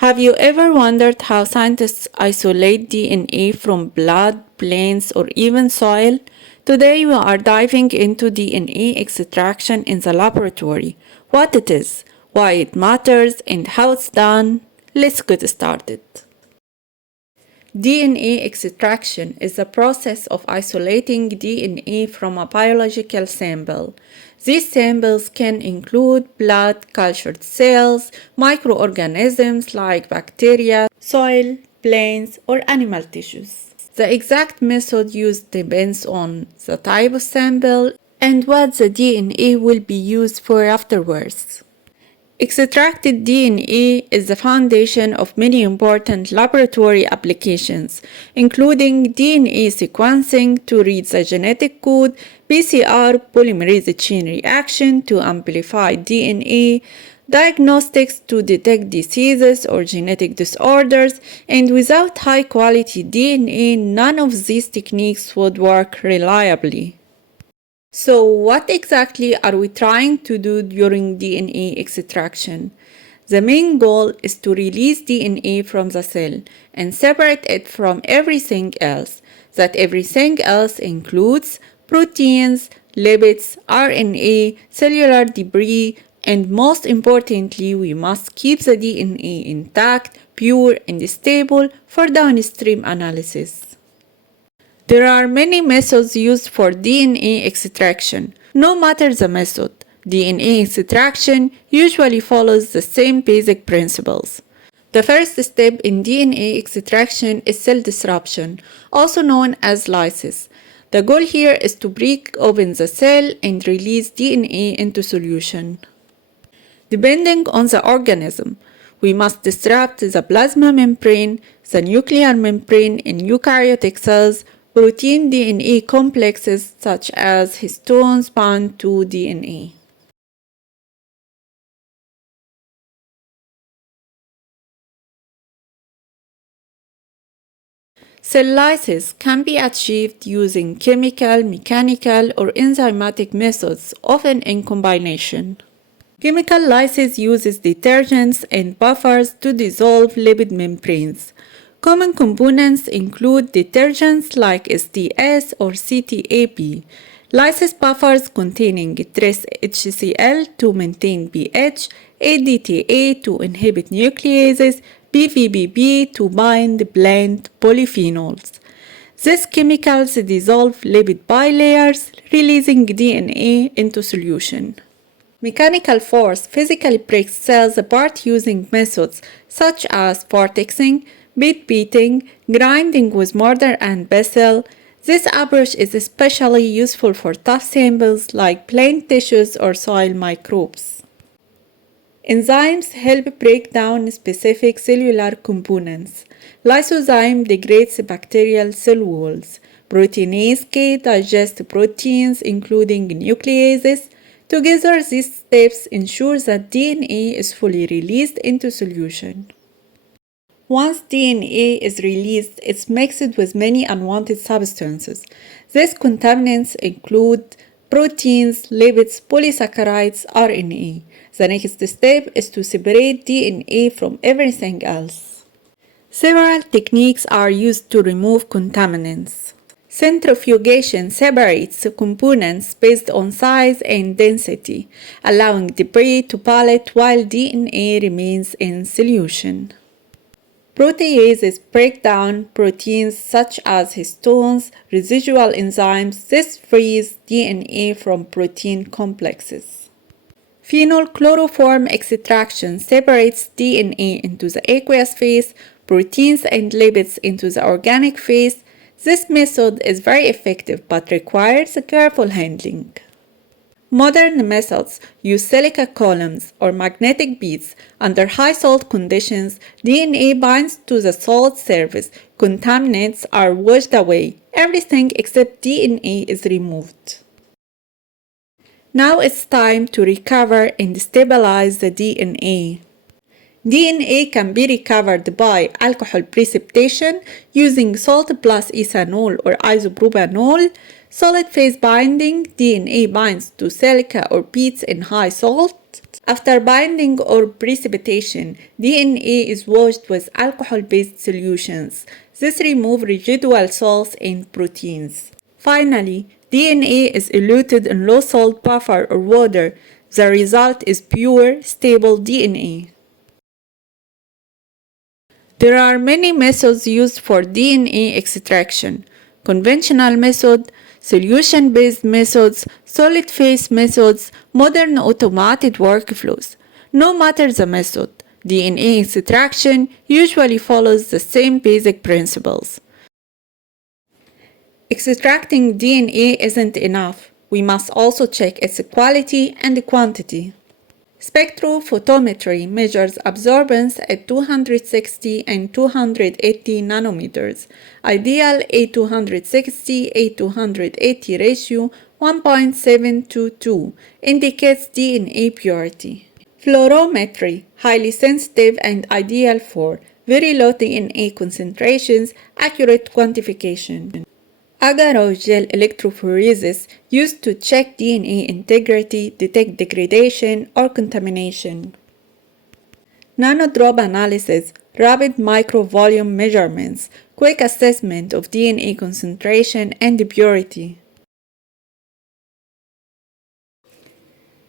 Have you ever wondered how scientists isolate DNA from blood, plants, or even soil? Today we are diving into DNA extraction in the laboratory, what it is, why it matters, and how it's done. Let's get started. DNA extraction is the process of isolating DNA from a biological sample. These samples can include blood, cultured cells, microorganisms like bacteria, soil, plants, or animal tissues. The exact method used depends on the type of sample and what the DNA will be used for afterwards. Extracted DNA is the foundation of many important laboratory applications, including DNA sequencing to read the genetic code, PCR polymerase chain reaction to amplify DNA, diagnostics to detect diseases or genetic disorders, and without high-quality DNA, none of these techniques would work reliably. So, what exactly are we trying to do during DNA extraction? The main goal is to release DNA from the cell and separate it from everything else. That everything else includes proteins, lipids, RNA, cellular debris, and most importantly, we must keep the DNA intact, pure, and stable for downstream analysis. There are many methods used for DNA extraction. No matter the method, DNA extraction usually follows the same basic principles. The first step in DNA extraction is cell disruption, also known as lysis. The goal here is to break open the cell and release DNA into solution. Depending on the organism, we must disrupt the plasma membrane, the nuclear membrane in eukaryotic cells, protein DNA complexes such as histones bound to DNA. Cell lysis can be achieved using chemical, mechanical, or enzymatic methods, often in combination. Chemical lysis uses detergents and buffers to dissolve lipid membranes. Common components include detergents like STS or CTAP, lysis buffers containing trace HCl to maintain pH, ADTA to inhibit nucleases, PVBP to bind plant polyphenols. These chemicals dissolve lipid bilayers, releasing DNA into solution. Mechanical force physically breaks cells apart using methods such as vortexing, beating, grinding with mortar and pestle. This approach is especially useful for tough samples like plant tissues or soil microbes. Enzymes help break down specific cellular components. Lysozyme degrades bacterial cell walls. Proteinase K digests proteins including nucleases. Together, these steps ensure that DNA is fully released into solution. Once DNA is released, it's mixed with many unwanted substances. These contaminants include proteins, lipids, polysaccharides, RNA. The next step is to separate DNA from everything else. Several techniques are used to remove contaminants. Centrifugation separates components based on size and density, allowing debris to pilot while DNA remains in solution. Proteases break down proteins such as histones, residual enzymes. This frees DNA from protein complexes. Phenylchloroform extraction separates DNA into the aqueous phase, proteins and lipids into the organic phase. This method is very effective but requires careful handling. Modern methods use silica columns or magnetic beads. Under high salt conditions, DNA binds to the salt surface. Contaminants are washed away. Everything except DNA is removed. Now it's time to recover and stabilize the DNA. DNA can be recovered by alcohol precipitation using salt plus ethanol or isopropanol. Solid phase binding, DNA binds to silica or beads in high salt. After binding or precipitation, DNA is washed with alcohol-based solutions. This removes residual salts and proteins. Finally, DNA is eluted in low-salt buffer or water. The result is pure, stable DNA. There are many methods used for DNA extraction: conventional method, solution-based methods, solid-phase methods, modern automated workflows. No matter the method, DNA extraction usually follows the same basic principles. Extracting DNA isn't enough. We must also check its quality and quantity. Spectrophotometry measures absorbance at 260 and 280 nanometers. Ideal A260-A280 ratio 1.722 indicates DNA purity. Fluorometry, highly sensitive and ideal for very low DNA concentrations, accurate quantification. Agarose gel electrophoresis used to check DNA integrity, detect degradation or contamination. Nanodrop analysis, rapid microvolume measurements, quick assessment of DNA concentration and purity.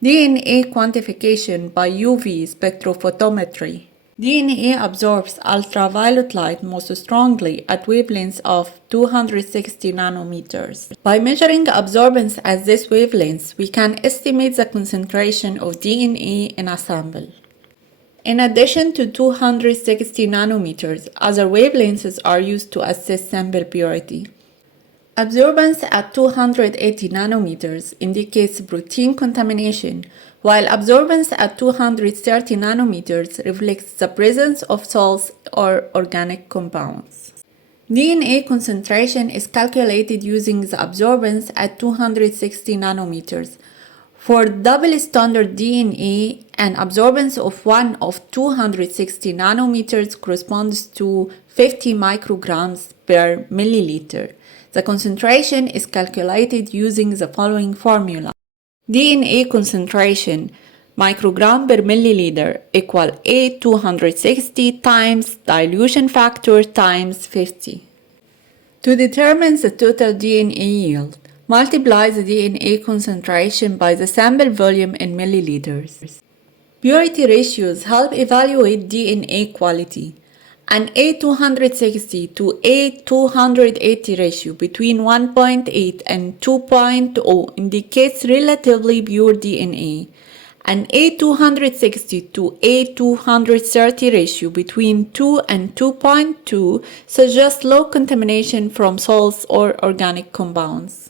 DNA quantification by UV spectrophotometry. DNA absorbs ultraviolet light most strongly at wavelengths of 260 nanometers. By measuring absorbance at this wavelength, we can estimate the concentration of DNA in a sample. In addition to 260 nanometers, other wavelengths are used to assess sample purity. Absorbance at 280 nanometers indicates protein contamination, while absorbance at 230 nanometers reflects the presence of salts or organic compounds. DNA concentration is calculated using the absorbance at 260 nanometers. For double standard DNA, an absorbance of 1 of 260 nanometers corresponds to 50 micrograms per milliliter. The concentration is calculated using the following formula. DNA concentration microgram per milliliter equal A260 times dilution factor times 50. To determine the total DNA yield, multiply the DNA concentration by the sample volume in milliliters. Purity ratios help evaluate DNA quality. An A260 to A280 ratio between 1.8 and 2.0 indicates relatively pure DNA. An A260 to A230 ratio between 2 and 2.2 suggests low contamination from salts or organic compounds.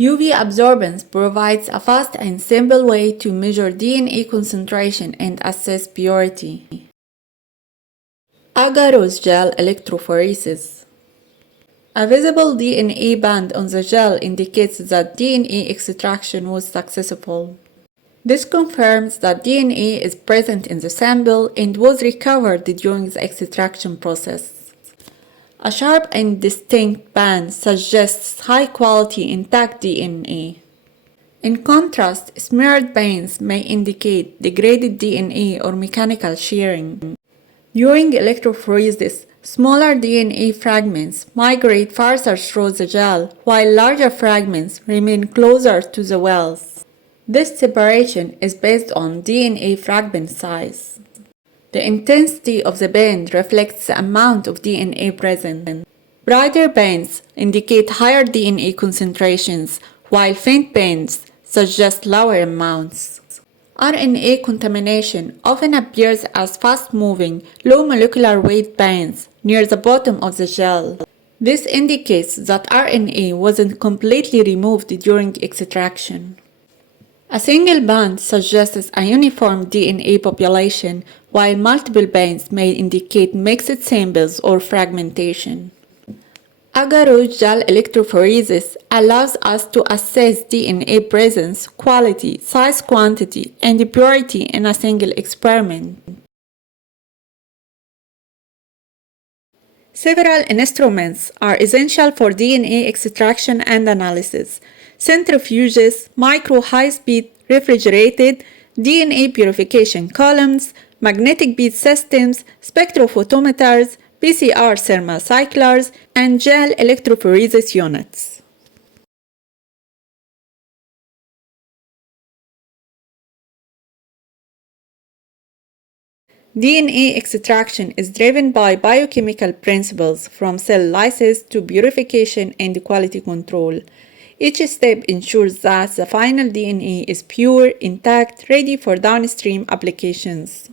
UV absorbance provides a fast and simple way to measure DNA concentration and assess purity. Agarose gel electrophoresis. A visible DNA band on the gel indicates that DNA extraction was successful. This confirms that DNA is present in the sample and was recovered during the extraction process. A sharp and distinct band suggests high-quality intact DNA. In contrast, smeared bands may indicate degraded DNA or mechanical shearing. During electrophoresis, smaller DNA fragments migrate farther through the gel, while larger fragments remain closer to the wells. This separation is based on DNA fragment size. The intensity of the band reflects the amount of DNA present. Brighter bands indicate higher DNA concentrations, while faint bands suggest lower amounts. RNA contamination often appears as fast-moving, low molecular weight bands near the bottom of the gel. This indicates that RNA wasn't completely removed during extraction. A single band suggests a uniform DNA population, while multiple bands may indicate mixed samples or fragmentation. Agarose gel electrophoresis allows us to assess DNA presence, quality, size, quantity, and purity in a single experiment. Several instruments are essential for DNA extraction and analysis: centrifuges, micro high-speed refrigerated DNA purification columns, magnetic bead systems, spectrophotometers, PCR thermocyclers, and gel electrophoresis units. DNA extraction is driven by biochemical principles from cell lysis to purification and quality control. Each step ensures that the final DNA is pure, intact, ready for downstream applications.